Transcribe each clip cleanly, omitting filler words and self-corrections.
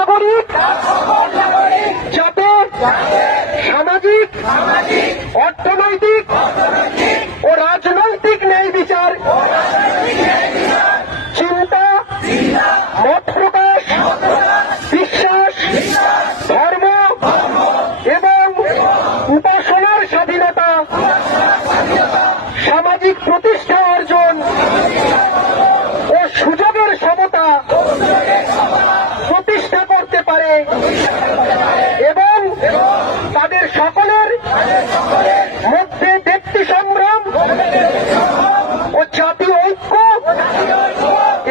নাগরিক যাতে সামাজিক, অর্থনৈতিক ও রাজনৈতিক ন্যায় বিচার, চিন্তা, মত প্রকাশ, বিশ্বাস, ধর্ম এবং উপাসনার স্বাধীনতা, সামাজিক প্রতিষ্ঠা অর্জন ও সুযোগের সমতা প্রতিষ্ঠা করতে পারে এবং তাদের সকলের মধ্যে ব্যক্তি সংগ্রাম ও জাতীয় ঐক্য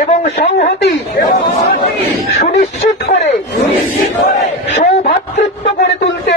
এবং সংহতি সুনিশ্চিত করে সৌভ্রাতৃত্ব গড়ে তুলতে